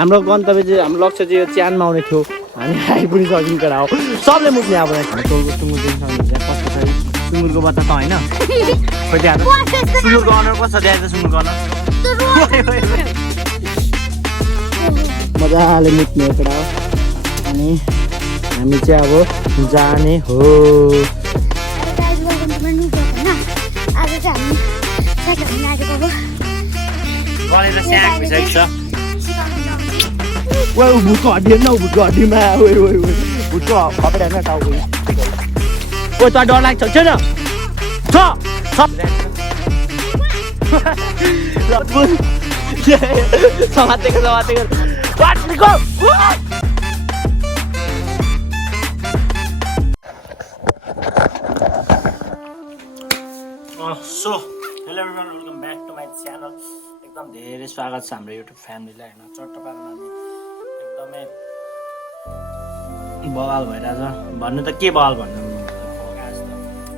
हाम्रो गन्तव्य चाहिँ हाम्रो लक्ष्य चाहिँ यो च्यानमा आउने थियो हामी आइपुगिसक्यौँ केटा हो सबले मुक्ने अब टोलको सुँगुर देख्न सक्नुहुन्छ कस्तो छ सुँगुरको बच्चा त होइन खोइ त्यहाँ सुँगुरको अनुहार कस्तो त्यहाँ चाहिँ सुँगुरको अनुहार मजाले मुक्ने हो केटा हो अनि हामी चाहिँ अब जाने हो गलेर स्याक भइसकेको छ भुटको हड्डी हेर्न भुटको हड्डीमा भुटको खपेर हेर्न टाउको ओ त डर लाग्छ छैन समातेको so hello everyone welcome back to my channel एकदम धेरै स्वागत छ हाम्रो युट्युब फ्यामिलीलाई होइन चट्ट पारेर हामी एकदमै बवाल भइरहेछ भन्नु त के बवाल भन्नु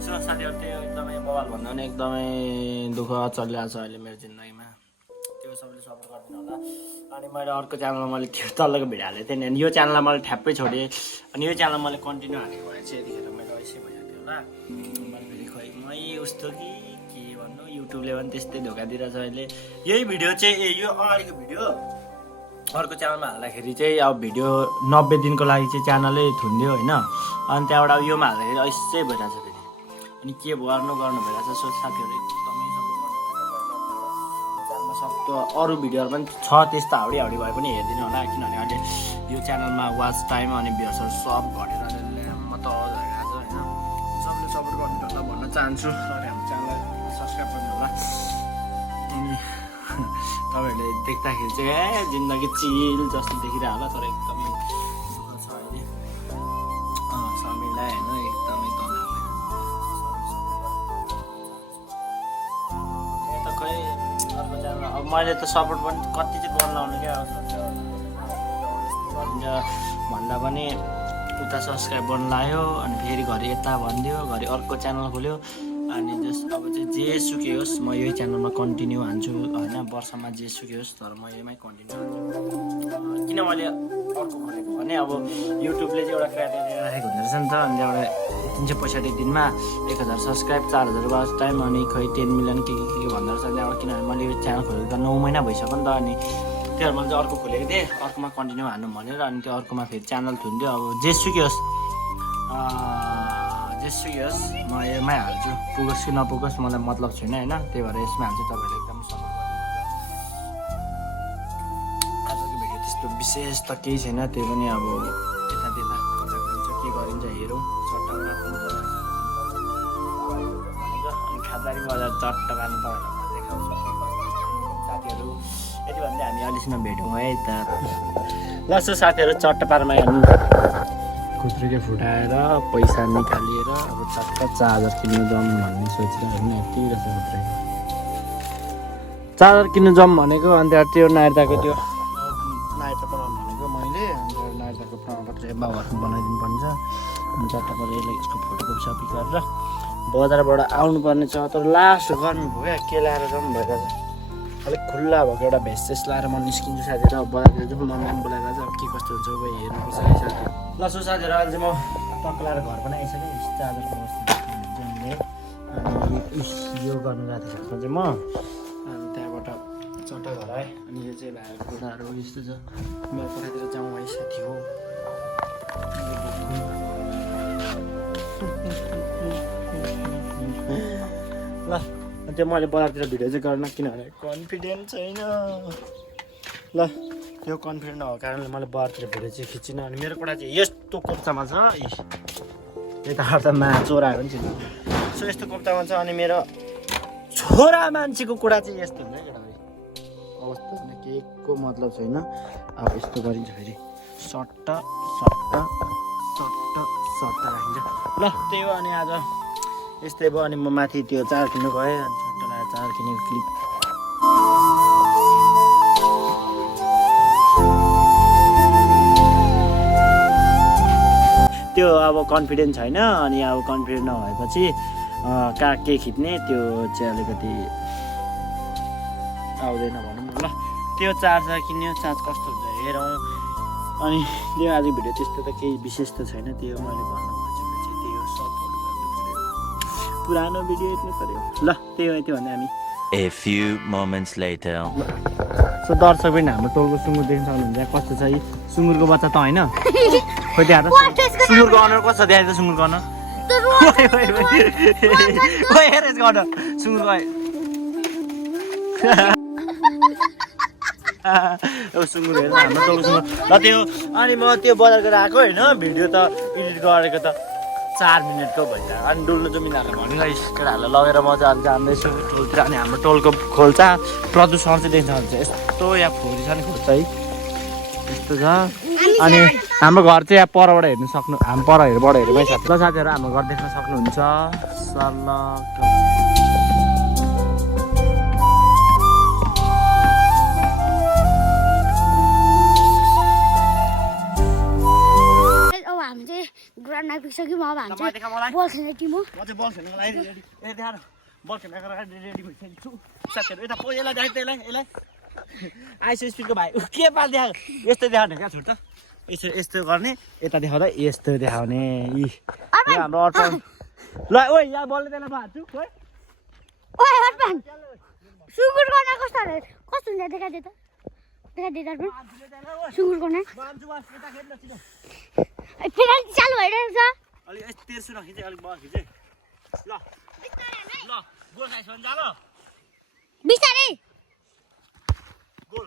सो साथीहरू त्यो एकदमै बवाल भन्दा पनि एकदमै दुःख चलिरहेको छ अहिले मेरो जिन्दगीमा त्यो सबैले सपोर्ट गरिदिनु होला अनि मैले अर्को च्यानलमा मैले त्यो तल्लोको भिडियो हालेको थिएँ नि अनि यो च्यानललाई मैले ठ्याप्पै छोडेँ अनि यो च्यानलमा मैले कन्टिन्यू हालेको भए चाहिँ यतिखेर मैले ऐसे भइहाल्थ्यो होला मैले फेरि खै मै उस्तो कि के भन्नु युट्युबले पनि त्यस्तै धोका दिइरहेछ अहिले यही भिडियो चाहिँ यो अगाडिको भिडियो अर्को च्यानलमा हाल्दाखेरि चाहिँ अब भिडियो 90 दिनको लागि चाहिँ च्यानलै थुन्दियो होइन अनि त्यहाँबाट अब योमा हाल्दाखेरि ऐसै भइरहेछ फेरि अनि के गर्नु भइरहेछ सो साथीहरू एकदमै सपोर्ट गर्नु च्यानलमा सक्दो अरू भिडियोहरू पनि छ त्यस्तो हाउडी भए पनि हेरिदिनु होला किनभने अहिले यो च्यानलमा वाच टाइम अनि भ्युजहरू सब घटेर म त भइरहेछ होइन सबले सपोर्ट गर्नु होला भन्न चाहन्छु अनि हाम्रो च्यानललाई सब्सक्राइब गर्नु होला अनि तपाईँहरूले देख्दाखेरि चाहिँ जिन्दगी चिल जस्तो देखिरह होला तर एकदमै दुःख छ अहिले समयलाई होइन एकदमै त खै अर्को च्यानल अब मैले त सपोर्ट पनि कति चाहिँ गर्न लाउनु क्या भन्दा पनि उता सब्सक्राइब गर्नु लाग्यो अनि फेरि घरि यता भनिदियो घरि अर्को च्यानल खोल्यो अनि जस अब चाहिँ जे सुकै होस् म यही च्यानलमा कन्टिन्यू हान्छु होइन वर्षमा जे सुकै होस् तर म यहीमै कन्टिन्यू हान्छु किन मैले अर्को खोलेको भने अब युट्युबले चाहिँ एउटा क्राइटेरिया राखेको हुँदो रहेछ नि त अनि त्यहाँबाट 365 दिनमा 1000 सब्सक्राइब 4000 वाच टाइम अनि खै 10 मिलियन के भन्दो रहेछ त्यहाँबाट किनभने मैले यो च्यानल खोलेको त 9 महिना भइसक्यो नि त अनि त्यही मैले चाहिँ अर्को खोलेको थिएँ अर्कोमा कन्टिन्यू हान्नु भनेर अनि त्यो अर्कोमा फेरि च्यानल थुन्थ्यो अब जे सुकै होस् म यसमै हाल्छु पुगोस् कि नपुगोस् मलाई मतलब छैन होइन त्यही भएर यसमा हाल्छु तपाईँहरूले एकदम सपोर्ट गर्नु आजको भिडियो त्यस्तो विशेष त केही छैन त्यो पनि अब यतात्यता कता गरिन्छ के गरिन्छ हेरौँ चट्ट भनेको अनि खाजारी बजार चट्ट पार्नु तपाईँहरूलाई देखाउँछु साथीहरू यति भन्दै हामी अहिलेसम्म भेटौँ है त ल सो साथीहरू चट्ट पारमा हेर्नु खुत्रुके फुटाएर पैसा निकालेर अब चट्ट चार्जर किन्नु जाउँ भन्ने सोचेर होइन यति रहेछ खुत्रुके चार्जर किन्नु जाउँ भनेको अन्त त्यो नायरदाको त्यो नायरदा बनाउनु भनेको मैले अन्त नायरदाको प्रमाणपत्र बाबुहरूको बनाइदिनु पर्छ अनि चट्ट परेर यसको फोटोकपी गरेर बजारबाट आउनुपर्ने छ तर लास्ट गर्मी भयो क्या के ल्याएर जाउँ भइरहेछ अलिक खुल्ला भएको एउटा भेस्टेस लाएर म निस्किन्छु साथीहरू अब बजारतिर जाउँ मम्मी बोलाएर चाहिँ अब के कस्तो हुन्छ अब हेर्नुपर्छ है साथी ल सो साथीहरू अहिले चाहिँ म टक्क लाएर घर पनि आइसकेँ चार्जरको वस्तु अनि यो गर्नु जाँदैछ चाहिँ म अनि त्यहाँबाट चट्ट घर आएँ अनि यो चाहिँ भाइको कुराहरू यस्तो छ मेरो पठाइदिएर जाउँ है साथी हो ल त्यो मैले बजारतिर भिडियो चाहिँ गर्न किनभने कन्फिडेन्ट छैन ल त्यो कन्फिडेन्ट भएको कारणले मैले बजारतिर भिडियो चाहिँ खिचिनँ अनि मेरो कुरा चाहिँ यस्तो कोप्चामा छ यताबाट त चोराहरू पनि चिन्नु सो यस्तो कोप्चामा छ अनि मेरो छोरा मान्छेको कुरा चाहिँ यस्तो हुन्छ केटाहरू अवस्था भने केको मतलब छैन अब यस्तो गरिन्छ फेरि सट्ट राखिन्छ ल त्यही हो अनि आज यस्तै भयो अनि म माथि त्यो चार किन्नु गएँ अनि सट्ट लगाएर चार किनेको क्लिप त्यो अब कन्फिडेन्स छैन अनि अब कन्फिडेन्ट नभएपछि कहाँ के खिच्ने त्यो चाहिँ अलिकति आउँदैन भनौँ न ल त्यो चार्जर किन्यो चार्ज कस्तो हुन्छ हेरौँ। अनि त्यो आज भिडियो त्यस्तो त केही विशेष त छैन, त्यो मैले भन्नु खोजेको चाहिँ त्यही हो, सपोर्ट गर्नु पुरानो भिडियो हेर्नु पऱ्यो। ल त्यही हो, त्यो भन्दा हामी A few moments later. So दर्शक पनि हाम्रो टोलको सुँगुर देख्न सक्नुहुन्छ यहाँ कस्तो छ। सुँगुरको बच्चा त होइन, खोइ त्यहाँ सुँगुरको अनुहार कस्तो त्यहाँ त सुँगुरको अनुहार हेर यसको अनुहार सुँगुरको सुँगुर हेर्नु हाम्रो टोलको सुँगुर ल त्यो। अनि म त्यो बजार गरेर आएको होइन, भिडियो त एडिट गरेको त 4 मिनटको भइसक्यो। अनि डुल्नु जमिनहरूलाई भनेर केटाहरूलाई लगेर म चाहिँ जाँदैछु टोलतिर। अनि हाम्रो टोलको खोल्सा प्रदूषण चाहिँ देख्न सक्नुहुन्छ, यस्तो यहाँ फोरी छ नि खोल्सा है, यस्तो छ। अनि हाम्रो घर चाहिँ यहाँ परबाट हेर्नु सक्नु, हाम्रो परबाट हेर्नु छ। ल साथीहरू हाम्रो घर देख्न सक्नुहुन्छ सल्ल। ग्राउन्ड आइपुगिसक्यो। अब हामी चाहिँ बल खेल्ने टिम हो। म चाहिँ बल खेल्नुको लागि रेडी, ए देखा बल खेल्नको लागि रेडी भइसकेको छु। साथीहरू यता यसलाई देखाएको यसलाई आइसो स्पिडको भाइ के पाल देखाएको, यस्तो देखाउने क्या छोड त, यसो यस्तो गर्ने, यता देखाउँदा यस्तो देखाउने। यी हाम्रो अटो ल ओ यहाँ बलले त्यसलाई भाँच्छु खोइ। ओए अर्पण सुँगुर गर्न कस्तो कस्तो हुन्छ देखाइदे त, देखाइदे अर्पण सुँगुर गर्न। पेनाल्टी चालु भइरहेको छ। अलिक यस्तो तेर्सु नखिचे, अलिक बल खिचे। ल ल गोल खाइस भने जा ल बिस्तारै गोल।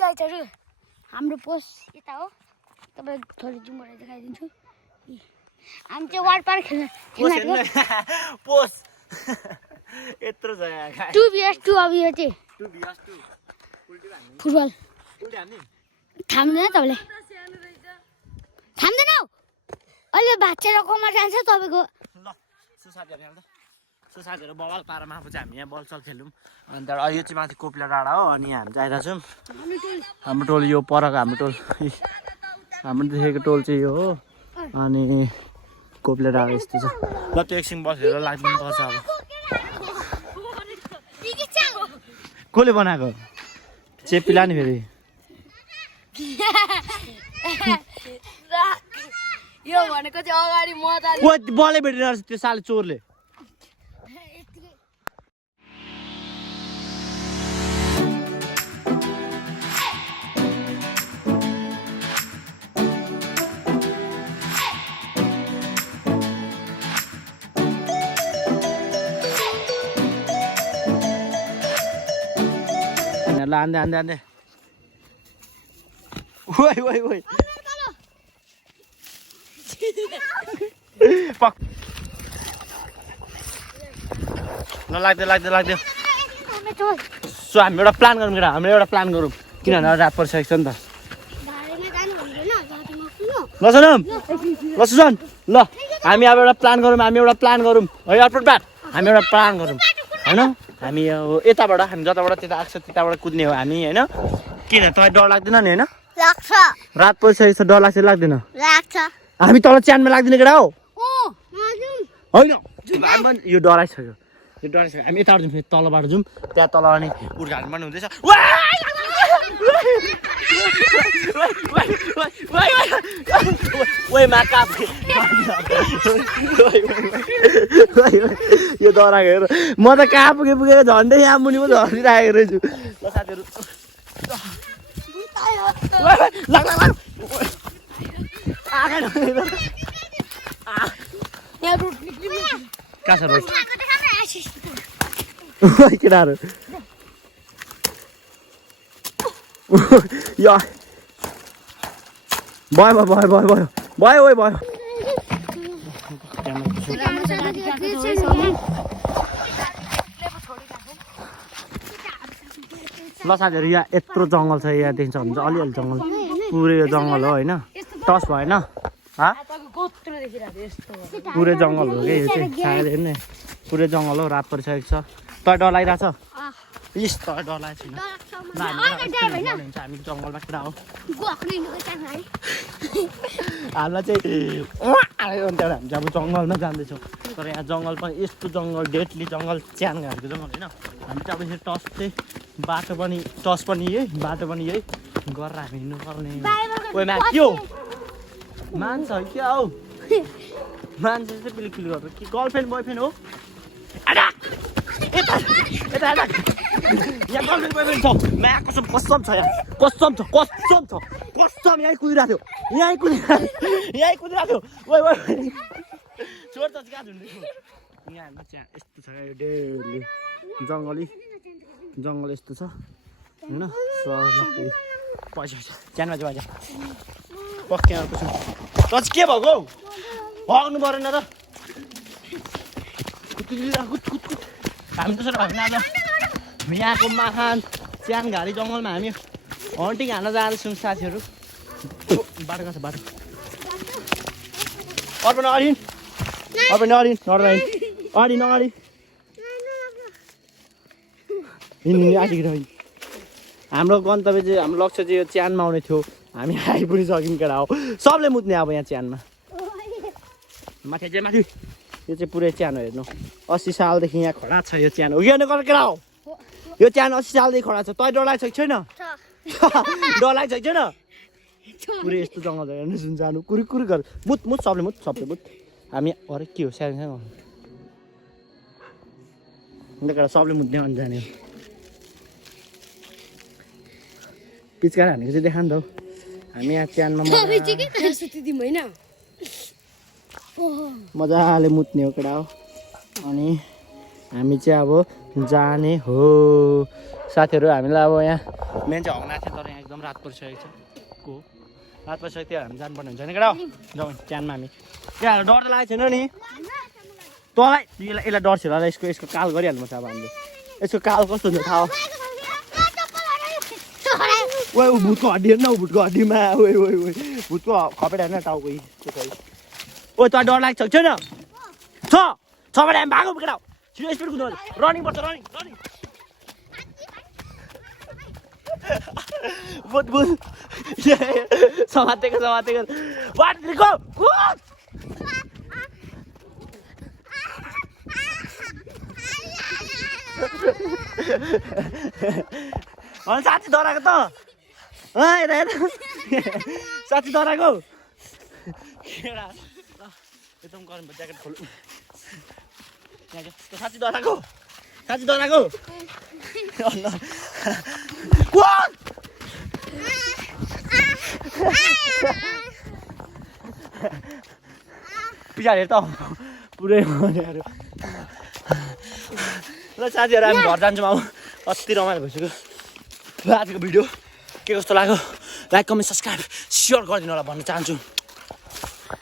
गाइजहरू हाम्रो पोस्ट यता हो, तपाईँ थोरै जुम गरेर देखाइदिन्छु। हामी चाहिँ वाटर पार्क खेल्न पोस्ट यत्रो छ यहाँ 2vs2 अब यो चाहिँ 2vs2 फुटबल उल्टी हान्ने थाम्दैन तपाईँले, थाम्दैन अहिले भाँचेर कमा जान्छ तपाईँको। ल साथीहरू बल पारामा आएको चाहिँ हामी यहाँ बल खेलौँ। अनि त्यहाँबाट यो चाहिँ माथि कोपिला डाँडा हो। अनि हामी चाहिँ आइरहेको छौँ, हाम्रो टोल यो परको हाम्रो टोल, हाम्रो देखेको टोल चाहिँ यो हो। अनि कोपिला डाँडा यस्तो छ। ल त्यो एकछिन बसेर लाग्दिनु पर्छ। अब कसले बनाएको चेपिला नि फेरि यो भनेको चाहिँ अगाडि मजा बलै भेटिरहेको रहेछ त्यो साले चोरले। ल आन्दे आन्दे आन्दे ओइ ओइ ओइ पक ल लाग्दै लाग्दै लाग्दै। सो हामी एउटा प्लान गरौँ केटा, हामीले एउटा प्लान गरौँ, किनभने रात परिसकेको छ नि त। ल सुनौँ ल सुन ल हामी अब एउटा प्लान गरौँ है अर्पण बात, हामी एउटा प्लान गरौँ होइन। हामी यताबाट हामी जताबाट त्यता आएको छ त्यताबाट कुद्ने हो हामी होइन। किन तँलाई डर लाग्दैन नि होइन? लाग्छ। रात परिसकेको छ, डर लाग्छ लाग्दैन? लाग्छ। हामी तल च्यानमा लाग्दैन केटा हो होइन, यो डराइसक्यो, यो डराइसक्यो। हामी यताबाट जाउँ, फेरि तलबाट जाउँ, त्यहाँ तल अनि उर्घान पनि हुँदैछ। यो डराएको हेर, म त कहाँ पुगेको झन्डै यहाँ मुनि पो झरिरहेको रहेछु। ल साथीहरू कहाँ छ रोड केटाहरू यो भयो भयो भयो भयो भयो भयो ओइ भयो। ल साथीहरू यहाँ यत्रो जङ्गल छ, यहाँ देख्न सक्नुहुन्छ अलिअलि जङ्गल, पुरै यो जङ्गल हो होइन, टस भएन पुरै जङ्गल हो कि यो चाहिँ सायद हेर्ने पुरै जङ्गल हो। रात परिसकेको छ, तँ डर लागिरहेको छ? यस्तो डर लागेको छैन हामी जङ्गलमा केटा हो हामीलाई चाहिँ आयो अनि त्यहाँबाट हामी चाहिँ अब जङ्गलमा जाँदैछौँ तर यहाँ जङ्गल पनि यस्तो जङ्गल डेडली जङ्गल च्यान घारको जङ्गल होइन हामी चाहिँ अब यसरी टस चाहिँ टस पनि यही बाटो पनि यही गरेर हामी हिँड्नुपर्ने ओइमा के हो मान्छ क्या हौ मान्छे चाहिँ पिलिक गर्छ कि गर्लफ्रेन्ड बोयफ्रेन्ड हो यता यहाँ गर्लफ्रेन्ड बोयफ्रेन्ड छ म्या कसम छ यहाँ कसम छ यहीँ कुदिरहेको थियो ओइ छोड त कहाँ झुन्डेको यहाँ हाम्रो चाहिँ यस्तो छ यो डेली जङ्गल यस्तो छ होइन पैसा च्यानमा चाहिँ बाजा पक्कै अर्को छु त के भएको हौ हग्नु परेन त हामी त्यसो भएन आज यहाँको महान च्यान घारी जङ्गलमा हामी हन्टिङ हान्न जाँदैछौँ साथीहरू बाटो कहाँ छ बाटो अर्पण अडिन आँटिएर हाम्रो गन्तव्य चाहिँ हाम्रो लक्ष्य चाहिँ यो च्यानमा आउने थियो हामी आइपुगिसक्यौँ केटा हो सबले मुत्ने अब यहाँ च्यानमा माथि यो चाहिँ पुरै च्यान हो हेर्नु 80 सालदेखि यहाँ खडा छ यो च्यान हो कि होइन केटा हो यो च्यान 80 सालदेखि खडा छ तँ डर लागेको छैन डर लागेको छैन पुरै यस्तो जङ्गल हेर्नु जुन जानु कुरी गर मुत सबले मुत हामी अरे के हो सानो केटा सबले मुत्ने अनि जाने पिचकार हानेको चाहिँ देखा नि त हामी यहाँ च्यानमा मजाले मुत्ने हो केटा हो अनि हामी चाहिँ अब जाने हो साथीहरू हामीलाई अब यहाँ मेन चाहिँ हग्ना थियो तर यहाँ एकदम रात परिसकेको छ रात परिसकेको थियो हामी जानुपर्ने हुन्छ नि केटा हो जाउँ च्यानमा हामी त्यहाँ डर त लागेको छैन नि तँलाई यसलाई डर छ र यसको काल गरिहाल्नु छ अब हामीले यसको काल कस्तो हुन्छ थाहा ओ भुटको हड्डी हेर्न भुटको हड्डीमा भुटको खपेट हेर्न टाउको ओ त डर लाग्छ छैन छ भने हामी भागौँ केटा छिटो स्पिड कुद्नु रनिङ पर्छ रनिङ बुट समातेको वाटको कुद साथी डराएको त साथी डराएको एकदम गरम ज्याकेट खोल्नु साथी डराएको पछाडि त पुरै ल साथीहरू हामी घर जान्छौँ अब कति रमाइलो भइसक्यो ल आजको भिडियो के कस्तो लाग्यो लाइक कमेन्ट सब्सक्राइब सेयर गरिदिनु होला भन्न चाहन्छु